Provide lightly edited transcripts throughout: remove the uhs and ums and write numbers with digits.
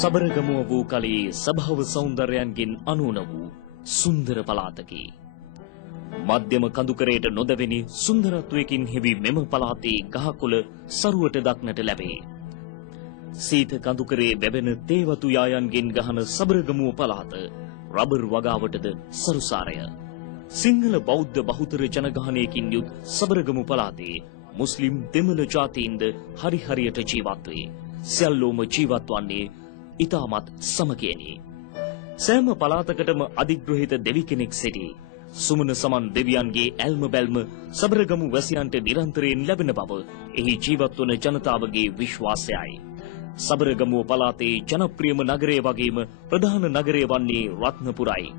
සබරගමුව වූ කලී සභාව සෞන්දර්යයන්ගෙන් අනුන වූ සුන්දර පළාතකි. මධ්‍යම කඳුකරයට නොදැවෙනි සුන්දරත්වයකින් හෙබි මෙම පළාතේ ගහකොළ සරුවට දක්නට ලැබේ. සීත කඳුකරේ වැවෙන තේවතු යායන්ගෙන් ගහන සබරගමුව පළාත රබර් වගාවටද සරුසාරය. සිංහල බෞද්ධ බහුතර ජනගහනයකින් යුත් සබරගමු පළාතේ මුස්ලිම් දෙමළ ජාතීන්ද හරිහරියට ජීවත් වේ. සියල්ලෝම ජීවත් වන්නේ ඉතාමත් සමගියනි. සෑම පළාතකටම අධිග්‍රහිත දෙවි කෙනෙක් සිටී. සුමන සමන් දෙවියන්ගේ ඇල්ම බැල්ම සබරගමු වැසියන්ට නිරන්තරයෙන් ලැබෙන බව එහි ජීවත් වන ජනතාවගේ විශ්වාසයයි. සබරගමුව පළාතේ ජනප්‍රියම නගරය වගේම ප්‍රධාන නගරය වන්නේ රත්නපුරයි.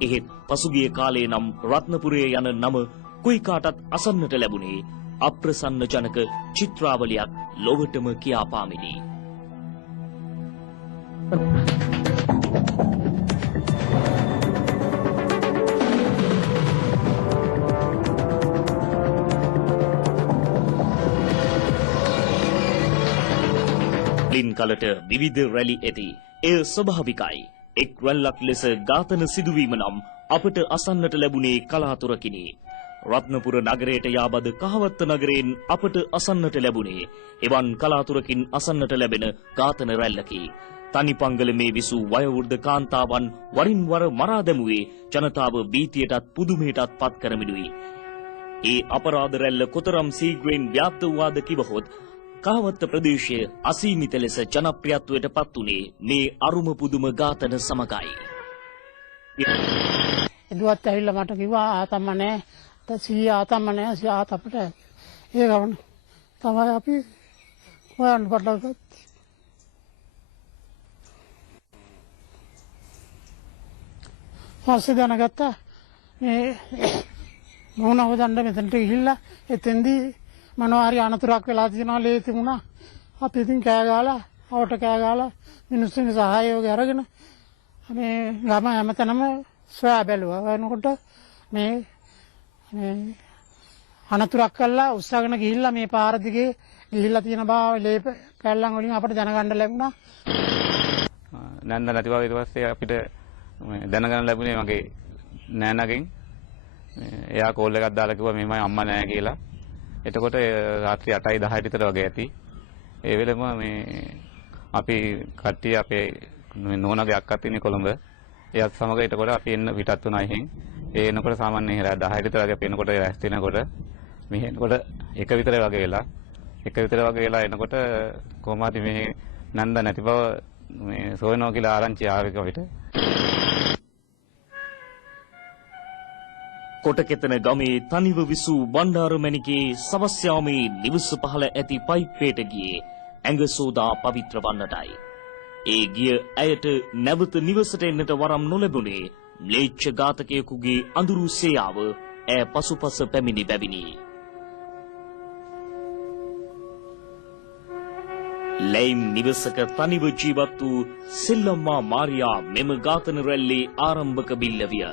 එහෙත් පසුගිය කාලයේ නම් රත්නපුරය යන නම කුයි කාටත් අසන්නට ලැබුණේ අප්‍රසන්න ජනක චිත්‍රාවලියක් ලොවටම කියා පාමිනි. ලින් කලට විවිධ රැලි ඇති. එය ස්වභාවිකයි. එක් රැල්ලක් ලෙස ඝාතන සිදුවීම නම් අපට අසන්නට ලැබුණේ කලාතුරකිනි. රත්නපුර නගරයට යාබද කහවත්ත නගරයෙන් අපට අසන්නට ලැබුණේ එවන් කලාතුරකින් අසන්නට ලැබෙන ඝාතන රැල්ලකි. තනිපංගලමේ විසූ වයෝවෘද්ධ කාන්තාවන් වරින් වර මරා දැමුවේ ජනතාව බීතියටත් පුදුමයටත් පත් කරමිනුයි. ඒ අපරාධ රැල්ල කොතරම් සීග්‍රයෙන් ව්‍යාප්ත වූවාද කිවහොත් කහවත්ත ප්‍රදේශයේ අසීමිත ලෙස ජනප්‍රියත්වයට පත් වුණේ මේ අරුම පුදුම ඝාතන සමගයි. එදුවත් ඇවිල්ලා මට කිව්වා ආතම්ම නැහැ. තසී ආතම්ම නැහැ. සී ආතපට ඒ ගමන තමයි අපි හොයන්න පටන් ගත්තේ. පස්සේ දැනගත්තා මේ මොන හොදන්න මෙතනට ගිහිල්ලා එතෙන්දී මොනවා හරි අනතුරක් වෙලා තියෙනවා ලේ තිබුණා. අපි ඉතින් කෑ ගාලා අවට කෑ ගාලා මිනිස්සුන්ගේ සහයෝගය අරගෙන මේ ගම හැමතැනම සොයා බැලුවා. වෙනකොට මේ අනතුරක් කළා උස්සගෙන ගිහිල්ලා මේ පාර දිගේ ගිහිල්ලා තියෙන බව ලේ කැල්ලන් වලින් අපිට දැනගන්න ලැබුණා. නන්ද නැති බව ඊට පස්සේ අපිට දැනගන්න ලැබුණේ මගේ නෑනගෙන්. එයා කෝල් එකක් දාලා කිව්වා මෙහෙමයි අම්මා නෑ කියලා. එතකොට රාත්‍රී 8යි 10යි විතර වගේ ඇති. ඒ වෙලෙම මේ අපි කට්ටිය අපේ නෝනාගේ අක්කත් ඉන්නේ කොළඹ. එයාත් සමග එතකොට අපි එන්න පිටත් වුණා එහෙන්. ඒ එනකොට සාමාන්‍යයෙන් රෑ 10 විතර වගේ අපි එනකොට රැස් වෙනකොට මෙහෙ එනකොට 1 විතර වගේ වෙලා 1 විතර වගේ වෙලා එනකොට කොහොම හරි මේ නන්ද නැති බව මේ සොයනවා කියලා ආරංචි ආවෙක අපිට. කොටකෙතන ගමේ තනිව විසූ බණ්ඩාරමැණිකේ සවස් යාමේ නිවස පහළ ඇති පයිප්පයට ගියේ ඇඟ සෝදා පවිත්‍ර වන්නටයි. ඒ ගිය ඇයට නැවත නිවසට එන්නට වරම් නොලැබුණේ ම්ලේච්ඡ ඝාතකයෙකුගේ අඳුරු සේයාව ඈ පසුපස පැමිණි බැවිනි. ලැයිම් නිවසක තනිව ජීවත් වූ සෙල්ලම්මා මාරියා මෙම ඝාතන රැල්ලේ ආරම්භක බිල්ලවිය.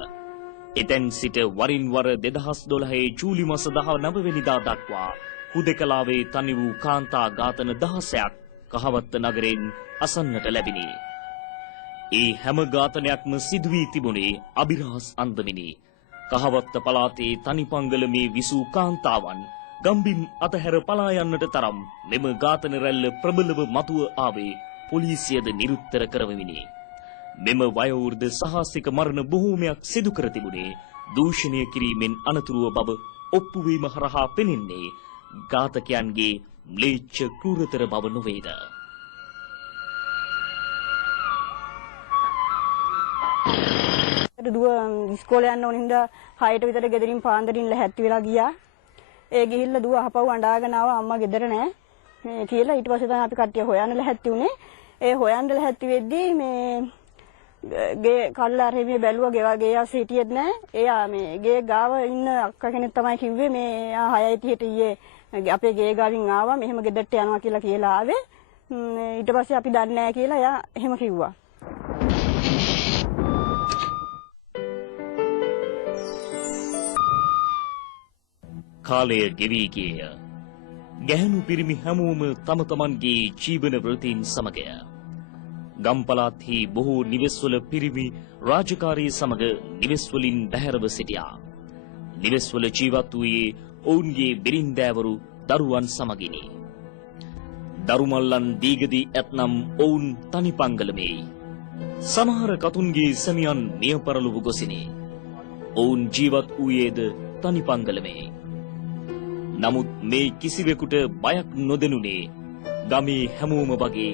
එතෙන් සිට වරින් වර 2012 ජූලි මාස 19 වෙනිදා දක්වා හුදෙකලාවේ තනි වූ කාන්තා ඝාතන 16ක් කහවත්ත නගරයෙන් අසන්නට ලැබිනි. ඒ හැම ඝාතනයක්ම සිදු වී තිබුණේ අබිරහස් අන්දමිනි. කහවත්ත පළාතේ තනිපංගලමේ විසූ කාන්තාවන් ගම්බිම් අතහැර පලා යන්නට තරම් මෙම ඝාතන රැල්ල ප්‍රබලව මතුව ආවේ පොලිසියද නිරුත්තර කරවමිනි. මෙම වයෝවෘද්ධ සාහසික මරණ බොහෝමයක් සිදු කර තිබුණේ දූෂණය කිරීමෙන් අනතුරුව බව ඔප්පු වීම හරහා පෙනෙන්නේ ඝාතකයන්ගේ ම්ලේච්ඡ ක්‍රූරතර බව නොවේද? දුව ඉස්කෝලේ යන්න ඕන හින්දා 6ට විතර ගෙදරින් පාන්දරින් ලැහැත්ති වෙලා ගියා. ඒ ගිහිල්ලා දුව අහපව් අඬාගෙන ආවා අම්මා ගෙදර නෑ මේ කියලා. ඊට පස්සේ තමයි අපි කට්ටිය හොයන්න ලැහැත්ති උනේ. ඒ හොයන්න ලැහැත්ති වෙද්දී මේ ගේ කල්ලා රෙමේ බැලුවා ගේ ආස හිටියෙත් නෑ. එයා මේ ගේ ගාව ඉන්න අක්කා කෙනෙක් තමයි කිව්වේ මේ 6:30ට ඊයේ අපේ ගේ ගාවින් ආවා මෙහෙම ගෙදරට යනවා කියලා ආවේ. ඊට පස්සේ අපි දන්නේ නැහැ කියලා එයා එහෙම කිව්වා. කාලය ගෙවී ගියය. ගැහැණු පිරිමි හැමෝම තම තමන්ගේ ජීවන වෘත්තීන් සමගය. ගම්පලාත්හි බොහෝ නිවෙස්වල පිරිමි රාජකාරී සමග නිවෙස්වලින් බැහැරව සිටියා. නිවෙස්වල ජීවත් වූයේ ඔවුන්ගේ බිරින්දෑවරු දරුවන් සමගිනි. දරුමල්ලන් දීගදී ඇත්නම් ඔවුන් තනිපංගලමේයි. සමහර කතුන්ගේ සැමියන් මිය පරලොව ගොසිනි. ඔවුන් ජීවත් වූයේද තනිපංගලමේ. නමුත් මේ කිසිවෙකුට බයක් නොදෙනුනේ ගමේ හැමෝම වගේ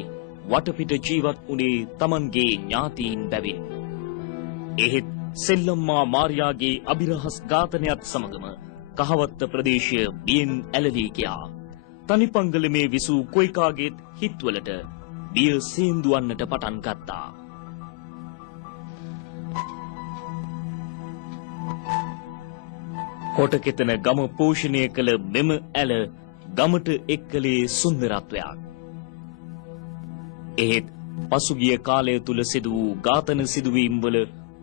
වටපිට ජීවත් වුණේ තමන්ගේ ඥාතීන් බැවින්. එහෙත් සෙල්ලම්මා මාර්යාගේ අභිරහස් ඝාතනයත් සමගම කහවත්ත ප්‍රදේශය බියෙන් ඇලලී ගියා. තනිපංගලමේ විසූ කොයිකාගේත් හිත්වලට බිය සේන්දුවන්නට පටන් ගත්තා. කොටකෙතන ගම පෝෂණය කළ මෙම ඇල ගමට එක්කලේ සුන්දරත්වයක්. එහෙත් පසුගිය කාලය තුල සිදු වූ ඝාතන සිදුවීම් වල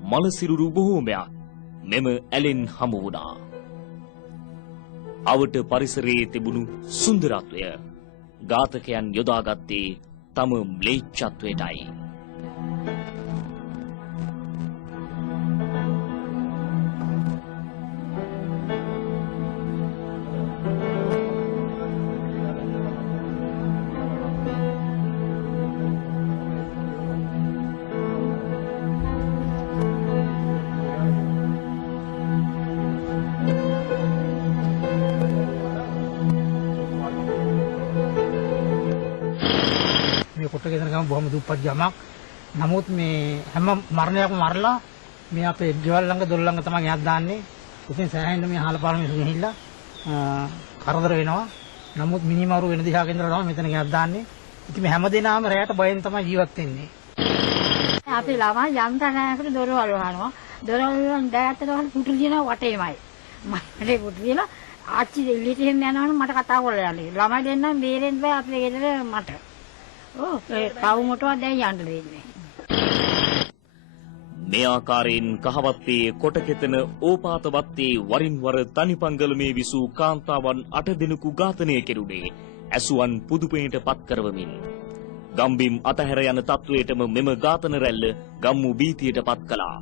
මලසිරුරු බොහෝමයක් මෙම ඇලෙන් හමු වුණා. අවට පරිසරයේ තිබුණු සුන්දරත්වය ඝාතකයන් යොදාගත්තේ තම ම්ලේච්ඡත්වයටයි. කොටකේතන ගම බොහොම දුප්පත් ගමක්. නමුත් මේ හැම මරණයක්ම මරලා මේ අපේ ගෙවල් ළඟ දොර ළඟ තමයි ගෙයක් දාන්නේ. ඉතින් සෑහෙන්න මේ හාලපාල මිනිස්සු ගිහිල්ලා කරදර වෙනවා. නමුත් මිනිමරු වෙන දිහා කේන්දර තමයි මෙතන ගෙයක් දාන්නේ. ඉතින් මේ හැමදේනම රැයට බයෙන් තමයි ජීවත් වෙන්නේ. අපි ළමයි යන්තනයකට දොරවල් වහනවා. දොරවල් වලින් දැයත් ගහලා පුටු දිනවා වටේමයි. මට පුටු දිලා ආච්චි එළියට එහෙම යනවනම් මට කතා කරලා යන්නේ. ළමයි දෙන්නම් බේරෙන්න බෑ අපේ ගෙදර මට. ඔව් ඒ කවුමටවත් දැන් යන්න දෙන්නේ. මේ ආකාරයෙන් කහවත්තේ කොටකෙතන ඕපාතවත්තේ වරින් වර තනිපංගලමේ විසූ කාන්තාවන් 8 දෙනෙකු ඝාතනය කෙරුණේ ඇසුවන් පුදුපේට පත් කරවමින්. ගම්බිම් අතහැර යන තත්වයටම මෙම ඝාතන රැල්ල ගම්මු බීතියට පත් කළා.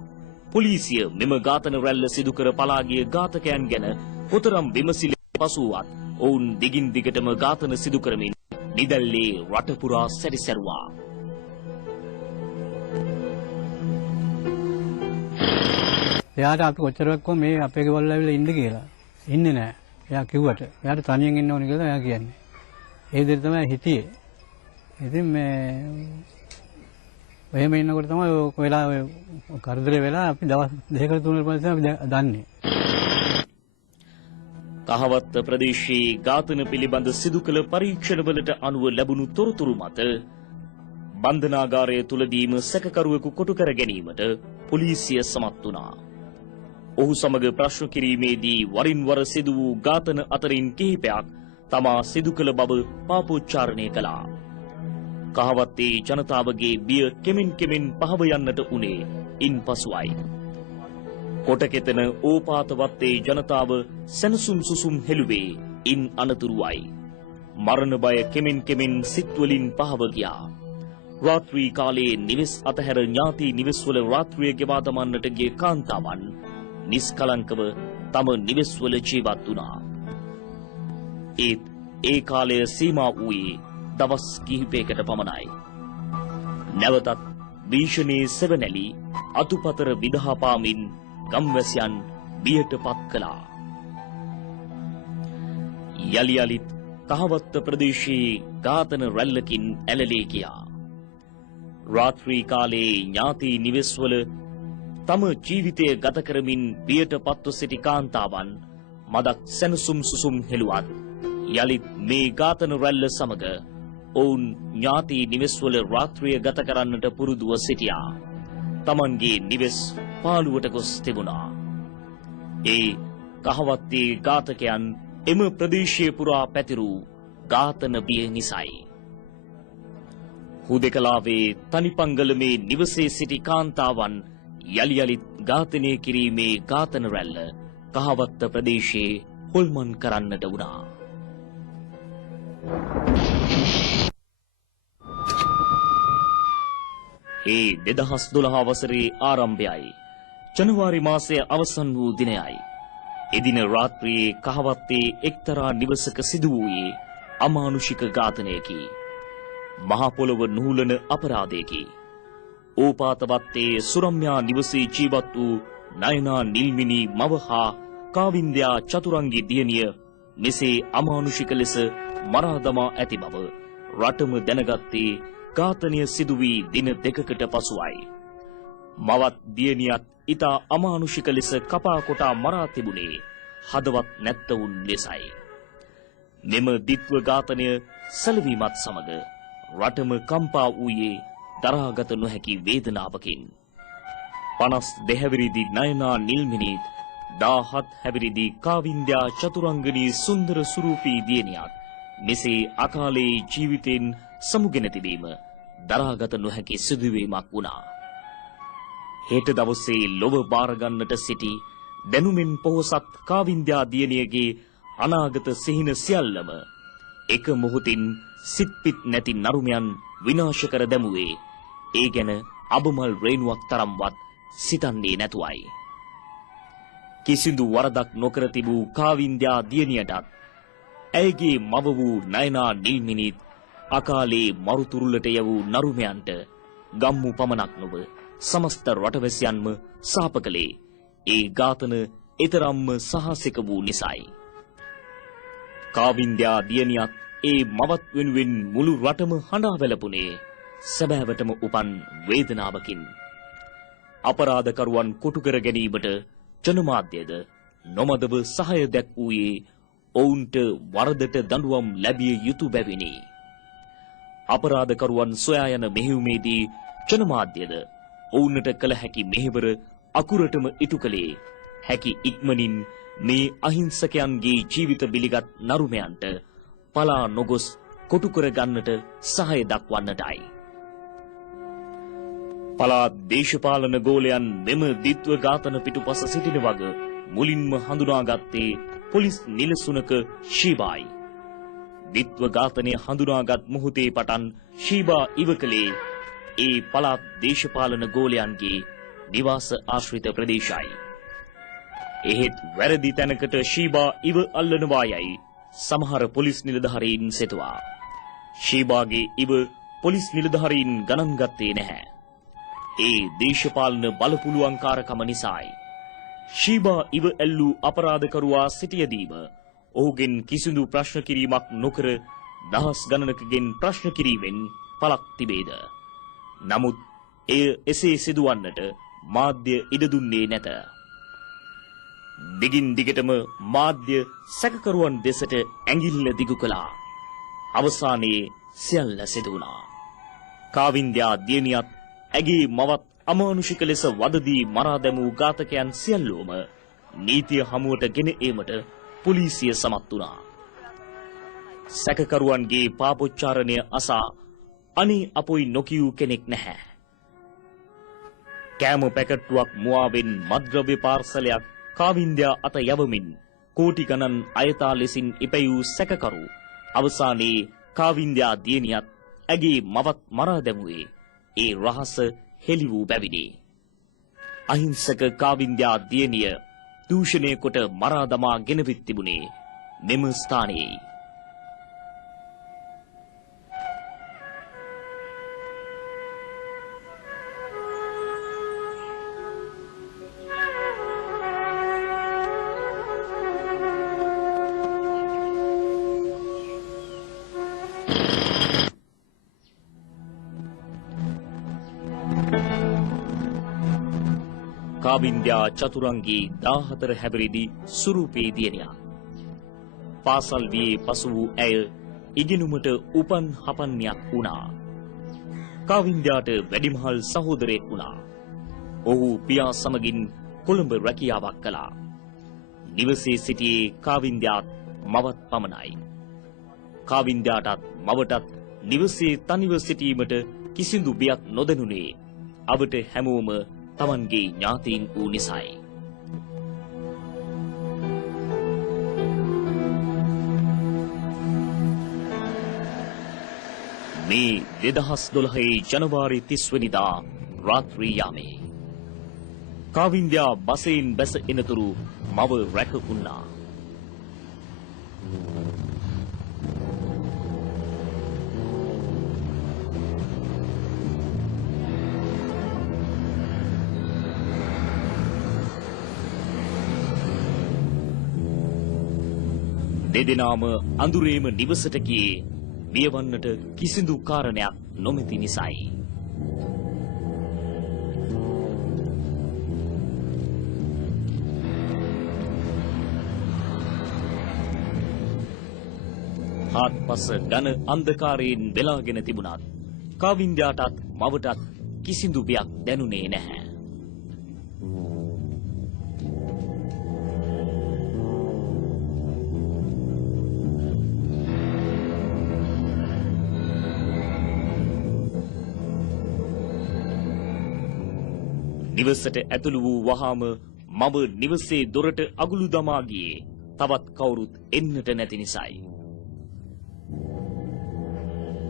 පොලිසිය මෙම ඝාතන රැල්ල සිදු කර පලා ගිය ඝාතකයන් ගැන කොතරම් විමසිලි පසුවත් ඔවුන් දිගින් දිගටම ඝාතන සිදු කරමින් නිදැල්ලේ රට පුරා සැරිසැරුවා. එයාට අපි කොච්චරක් කො මේ අපේ ගෙවල් ඇවිල්ලා ඉන්න කියලා. ඉන්නේ නැහැ. එයා කිව්වට එයාට තනියෙන් ඉන්න ඕනේ කියලා එයා කියන්නේ. ඒ විදිහට තමයි හිටියේ. ඉතින් මේ එහෙම ඉන්නකොට තමයි ඔය වෙලාව කරදරේ වෙලා අපි දවස් දෙකකට තුනකට පස්සේ අපි දන්නේ. කහවත්ත ප්‍රදේශයේ ඝාතන පිළිබඳ සිදු කළ පරීක්ෂණවලට අනුව ලැබුණු තොරතුරු මත බන්ධනාගාරය තුලදීම සැකකරුවෙකු කොටු කර ගැනීමට පොලිසිය සමත් වුණා. ඔහු සමග ප්‍රශ්න කිරීමේදී වරින් වර සිදු වූ ඝාතන අතරින් කිහිපයක් තමා සිදු කළ බව පාපෝච්චාරණය කළා. කහවත්තේ ජනතාවගේ බිය කෙමෙන් කෙමෙන් පහව යන්නට උනේ ඉන්පසුයි. කොටකෙතන ඕපාතවත්තේ ජනතාව සැනසුම් සුසුම් හෙළුවේ ඉන් අනතුරුවයි. මරණ බය කෙමෙන් කෙමෙන් සිත්වලින් පහව ගියා. රාත්‍රී කාලයේ නිවෙස් අතහැර ඥාති නිවෙස්වල රාත්‍රිය ගෙවා දමන්නට ගිය කාන්තාවන් නිස්කලංකව තම නිවෙස්වල ජීවත් වුණා. ඒත් ඒ කාලය සීමා වූයේ දවස් කිහිපයකට පමණයි. නැවතත් භීෂණයේ සෙවණැලි අතුපතර විදහා පාමින් ගම්වැසියන් බියට පත් කළා. යලි යලිත් කහවත්ත ප්‍රදේශයේ ඝාතන රැල්ලකින් ඇලලී ගියා. රාත්‍රී කාලයේ ඥාති නිවෙස්වල තම ජීවිතය ගත කරමින් බියට පත්ව සිටි කාන්තාවන් මදක් සැනසුම් සුසුම් හෙළුවත් යලිත් මේ ඝාතන රැල්ල සමග ඔවුන් ඥාති නිවෙස්වල රාත්‍රිය ගත කරන්නට පුරුදුව සිටියා. තමන්ගේ නිවෙස් පාළුවට ගොස් තිබුණා. ඒ කහවත්තේ ඝාතකයන් එම ප්‍රදේශයේ පුරා පැතිරූ ඝාතන බිය නිසයි. හුදෙකලාවේ තනිපංගලමේ නිවසේ සිටි කාන්තාවන් යලි යලිත් ඝාතනය කිරීමේ ඝාතන රැල්ල කහවත්ත ප්‍රදේශයේ හොල්මන් කරන්නට වුණා. ඒ 2012 වසරේ ආරම්භයයි. ජනවාරි මාසයේ අවසන් වූ දිනයයි. එදින රාත්‍රියේ කහවත්තේ එක්තරා නිවසක සිදු වූයේ අමානුෂික ඝාතනයකි. මහා පොළොව නුහුලන අපරාධයකි. ඕපාතවත්තේ සුරම්‍යා නිවසේ ජීවත් වූ නයනා නිල්මිනි මව හා කාවින්දයා චතුරංගී දියණිය මෙසේ අමානුෂික ලෙස මරා දමා ඇති බව රටම දැනගත්තේ ඝාතනය සිදු වී දින දෙකකට පසුවයි. මවත් දියණියත් ඊතා අමානුෂික ලෙස කපා කොටා මරා තිබුණේ හදවත් නැත්තවුන් ලෙසයි. මෙම දිත්ව ඝාතනය සැලවීමත් සමග රටම කම්පා වූයේ දරාගත නොහැකි වේදනාවකින්. 52 හැවිරිදි නයනා නිල්මිනිත් 17 හැවිරිදි කාවින්දයා චතුරංගනී සුන්දර සුරූපී දියණියක් මෙසේ අකාලේ ජීවිතෙන් සමුගෙන තිබීම දරාගත නොහැකි සිදුවීමක් වුණා. හෙට දවසේ ලොව බාර ගන්නට සිටි දැනුමෙන් පොහොසත් කාවින්දයා දියණියගේ අනාගත සිහින සියල්ලම එක මොහොතින් සිත්පිත් නැති නරුමයන් විනාශ කර දැමුවේ ඒ ගැන අබමල් රේණුවක් තරම්වත් සිතන්නේ නැතුවයි. කිසිදු වරදක් නොකර තිබූ කාවින්දයා දියණියටත් ඇයගේ මව වූ නයනා නිල්මිනිත් අකාලේ මරුතුරුලට යවූ නරුමයන්ට ගම්මු පමණක් නොව සමස්ත රටවැසියන්ම සාප කළේ ඒ ඝාතන ඊතරම්ම සාහසික වූ නිසායි. කාවින්දයා දියණියත් ඒ මවත් වෙනුවෙන් මුළු රටම හඬා වැළපුණේ සැබෑවටම උපන් වේදනාවකින්. අපරාධකරුවන් කොටු කර ගැනීමට ජනමාධ්‍යද නොමදව සහාය දැක්වූයේ ඔවුන්ට වරදට දඬුවම් ලැබිය යුතු බැවිනි. අපරාධකරුවන් සොයා යන මෙහෙයුමේදී ජනමාධ්‍යද ඔවුන්ට කළ හැකි මෙහෙවර අකුරටම ඉටු කළේ හැකි ඉක්මනින් මේ අහිංසකයන්ගේ ජීවිත බිලිගත් නරුමයන්ට පලා නොගොස් කොටු කර ගන්නට සහාය දක්වන්නටයි. පළාත් දේශපාලන ගෝලයන් මෙම දිත්ව ඝාතන පිටුපස සිටින වග මුලින්ම හඳුනාගත්තේ පොලිස් නිලසුනක ශීබායි. දිත්ව ඝාතනය හඳුනාගත් මොහොතේ පටන් ශීබා ඉවකලේ ඒ පළාත් දේශපාලන ගෝලයන්ගේ නිවාස ආශ්‍රිත ප්‍රදේශයි. එහෙත් වැරදි තැනකට ශීබා ඉව අල්ලනවා යයි සමහර පොලිස් නිලධාරීන් සිතුවා. ශීබාගේ ඉව පොලිස් නිලධාරීන් ගණන් ගත්තේ නැහැ. ඒ දේශපාලන බලපුලුවන්කාරකම නිසායි. ශීබා ඉව ඇල්ලූ අපරාධකරුවා සිටියදීම ඔහුගෙන් කිසිදු ප්‍රශ්න කිරීමක් නොකර දහස් ගණනකගෙන් ප්‍රශ්න කිරීමෙන් පළක් තිබේද. නමුත් එය එසේ සිදුවන්නට මාධ්‍ය ඉඩ දුන්නේ නැත. දිගින් දිගටම මාධ්‍ය සැකකරුවන් දෙසට ඇඟිල්ල දිගු කළා. අවසානයේ සියල්ල සිදු වුණා. කාවින්දයා දියණියත් ඇගේ මවත් අමානුෂික ලෙස වදදී මරා දැමූ ඝාතකයන් සියල්ලෝම නීතිය හමුවට ගෙන ඒමට පොලිසිය සමත් වුණා. සැකකරුවන්ගේ පාපොච්චාරණය අසා අනේ අපොයි නොකියූ කෙනෙක් නැහැ. කෑම පැකට්ටුවක් මුවාවෙන් මත්ද්‍රව්‍ය පාර්සලයක් කාවින්දයා අත යවමින් කෝටි ගණන් අයථා ලෙසින් ඉපැයූ සැකකරු අවසානයේ කාවින්දයා දියණියත් ඇගේ මවත් මරා දැමුවේ ඒ රහස හෙළි වූ බැවිනි. අහිංසක කාවින්දයා දියණිය දූෂණය කොට මරා දමා ගෙනවිත් තිබුණේ මෙම ස්ථානයේයි. කාවින්දයා චතුරංගී 14 හැවිරිදි සුරූපී දියණියක්. පාසල් වියේ පසු වූ ඇය ඉගෙනුමට උපන් හපන්නියක් වුණා. කාවින්දයාට වැඩිමහල් සහෝදරයෙක් වුණා. ඔහු පියා සමගින් කොළඹ රැකියාවක් කළා. නිවසේ සිටියේ කාවින්දයාත් මවත් පමණයි. කාවින්දයාටත් මවටත් නිවසේ තනිව සිටීමට කිසිදු බියක් නොදැනුනේ අවට හැමෝම තමන්ගේ ඥාතීන් වූ නිසායි. මේ 2012 ජනවාරි 30 වෙනිදා රාත්‍රී යාමේ කාවින්ද්‍යා බසයෙන් බැස එනතුරු මව රැකගුණා. දෙදෙනාම අඳුරේම නිවසට ගියේ බියවන්නට කිසිදු කාරණයක් නොමැති නිසායි. හාත්පස ඝන අන්ධකාරයෙන් වෙලාගෙන තිබුණත් කාවින්ද්‍යාටත් මවටත් කිසිදු බියක් දැනුනේ නැහැ. නිවසට ඇතුළු වූ වහාම මව නිවසේ දොරට අගුළු දමා ගියේ තවත් කවුරුත් එන්නට නැති නිසායි.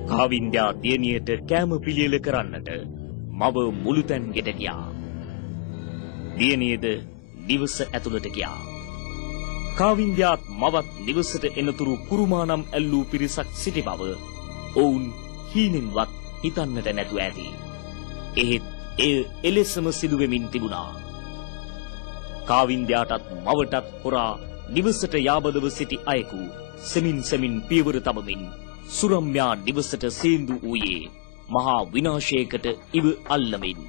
කාවින්ද්‍යා දියණියට කෑම පිළියෙල කරන්නට මව මුළුතැන් ගෙට ගියා. දියණියද නිවස ඇතුළට ගියා. කාවින්ද්‍යාත් මවත් නිවසට එනතුරු කුරුමානම් ඇල්ලූ පිරිසක් සිටි බව ඔවුන් හීනෙන්වත් හිතන්නට නැතුව ඇති. එහෙත් එය එලෙසම සිදුවෙමින් තිබුණා. කාවින්ද්‍යාටත් මවටත් හොරා නිවසට යාබදව සිටි අයෙකු සෙමින් පියවර තබමින් සුරම්‍යා නිවසට සේන්දු වූයේ මහා විනාශයකට ඉව අල්ලමින්.